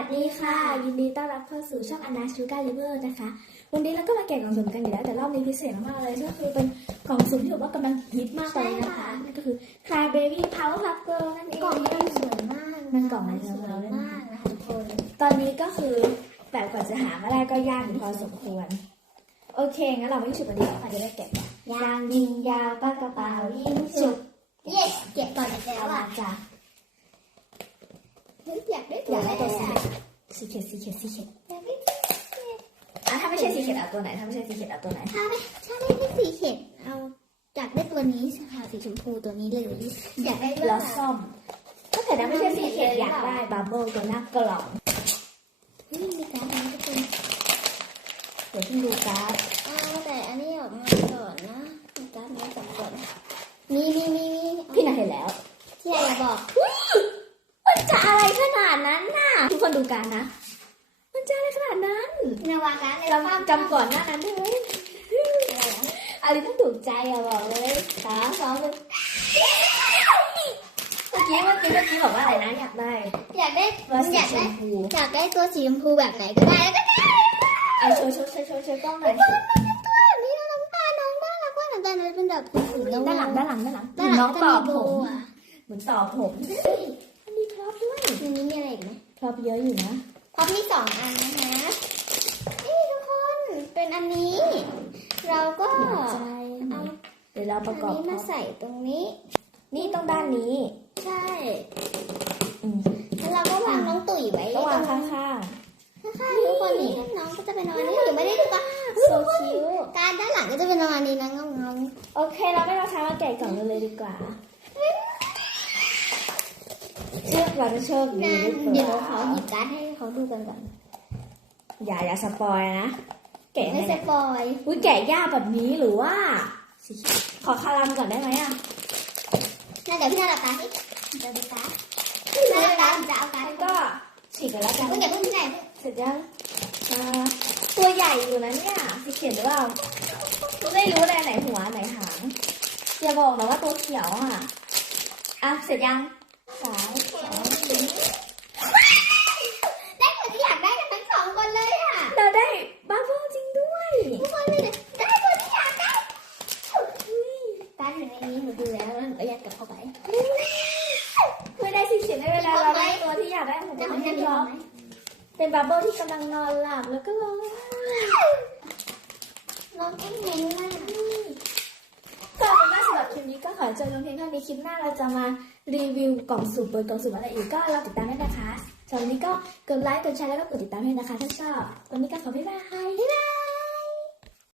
วัสดีค่ะ ยินดีต้อนรับเข้าสู่ช่องอนาชูการ์ลิเวอร์นะคะ วันนี้เราก็มาแกะกล่องสุ่มกันอยู่แล้ว แต่รอบนี้พิเศษมากๆเลยก็คือเป็นกล่องสุ่มที่แบบว่ากำลังฮิตมากเลยนะคะ นั่นก็คือ Cry Baby Power Puff Girl นั่นเองกล่องมันสวยมากมันกล่องอะไรสเธอวยเอาเลยนะมากนะคะทุกคน ตอนนี้ก็คือแบบกว่าจะหามาได้ก็ยากอยู่พอสมควร โอเค งั้นเราไม่ฉุบกันดีกว่าค่ะจะได้แกะกันยางยิงยาวปากกระเป๋ายิงฉุบเย้เก็บก่อนอีกแล้วเอาอะมาจ้ะเฮ้ยอยากได้ตัอวยากได้ตัว สีอะสีเขียวสีเขียวสีเขียวอยากได้อะถ้าไม่ใช่สีเขียวเอาตัวไหน ถ้าไม่ใช่สีเขียวเอาตัวไหน ถ้าไม่ถ้าไม่ได้สีเข็ดเอาอยากได้ตัวนี้ค่ะสีชมพูตัวนี้เลยอยากได้บลอสซอมถ้าเกิดว่าไม่ใช่สีเขียวอยากได้บับเบิ้ลตัวหน้ากล่องเฮ้ยมีการ์ดนะทุกคนเดี๋ยวเพิ่งดูการ์ดเอาแต่อันนี้ออกมาก่อนนะมีการ์ดนี้ก่อนก่อนนี่นี่นี่นี่ พี่น่ะเห็นแล้ว ที่อยากบอก มันจะอะไรขนาดนั้นน่ะ ทุกคนดูการ์ดนะ มันจะอะไรขนาดนั้นนาวาการ์ดเลยเราจำก่อนหน้านั้นได้ไหมอะไรต้องถูกใจอะบอกเลยสามสองหนึ่งเมื่อกี้เมื่อกี้เมื่อกี้บอกว่าอะไรนะอยากได้อยากได้บลอสสีอยากชได้มพูอยากได้ตัวสีชมพูแบบไหนก็ได้แล้วก็ได้เอาโชว์โชว์โชว์โชว์โชว์กล้องหน่อยตัวแบบนี้น้องตาน้องน่ารักมากน้องตาเป็นแบบสีน้องด้านหลังด้านหลังด้านหลังด้านหลังน้องก็ต่อมีผโบมอะเหมือนต่อผมมันมีครอบด้วยในนี้มีอะไรอีกไหม ครอบเยอะอยู่นะพร้อมมีสองอันนะคะนี่ทุกคนเป็นอันนี้ เราก็ใจเอาเดี๋ยวเราปอัระนกอบนี้มาใส่ตรงนี้ นี่ต้องด้านนี้ ใช่อืมแล้วเราก็วางน้องตุ๋ยไว้ต้องวางตรข้างข้างๆทุกคนนี่น้องก็จะเป็นประมาณนี้อยู่ไม่ได้ดูปะๆโซคิวการด้านหลังก็จะเป็นประมาณนี้นะเงาเงาโอเค เราไม่รอช้ามาแกะกล่องกันเลยดีกว่า เชือกเราจะโชคๆดีนะหรือเปเดี๋ยวล่าเขาหยิบการ์ดให้เขาดูกันก่อน อย่าอย่าสปอยนะ แกะไม่ไม่สได้ปอยอุ้ยแกะยากแบบนี้หรือว่าสีเขียวขอคารามก่อนได้ไหมอะน่าเดี๋ยวพี่นาหลับตาสิจะดูการ์ดพี่นาหลับตาจะเอาการ์ดงั้นก็ฉีกกันแล้วกันเพิ่งอย่าเพิ่งที่ไหนเสร็จยังอ่าตัวใหญ่อยู่นะเนี่ยสีเขียวหรือเปล่าไม่รู้เลยไหนหัวไหนหางอย่าบอกนะว่าตัวเขียวอะ อะเสร็จยังสาม สองหนึ่งได้คนที่อยากได้กันทั้งสองคนเลยอะเราได้บัฟเฟิลจริงด้วยทุกคนเลยได้คนที่อยากได้การอยู่ในนี้หนูดูแล้วแล้วหนูก็ยัดกลับเข้าไปไม่ได้สีเขียวไม่เป็นไรเราได้ตัวที่อยากได้ของจะเรามันไม่จะร้ร้อองงเป็นบับเบิ้ลที่กำลังนอนหลับแล้วก็ร้องน้องเอ็งเม้งมาก ก็เป็นว่าสำหรับคลิปนี้ก็ขอ จบลงเพียงเท่านี้คลิปหน้าเราจะมารีวิวกล่องสุ่มเปิดกล่องสุ่มอะไรอีกก็รอติดตามด้วยนะคะสำหรับวันนี้ก็กดไลค์กดแชร์แล้วก็กดติดตามด้วยนะคะถ้าชอบวันนี้ก็ขอบ๊ายบาย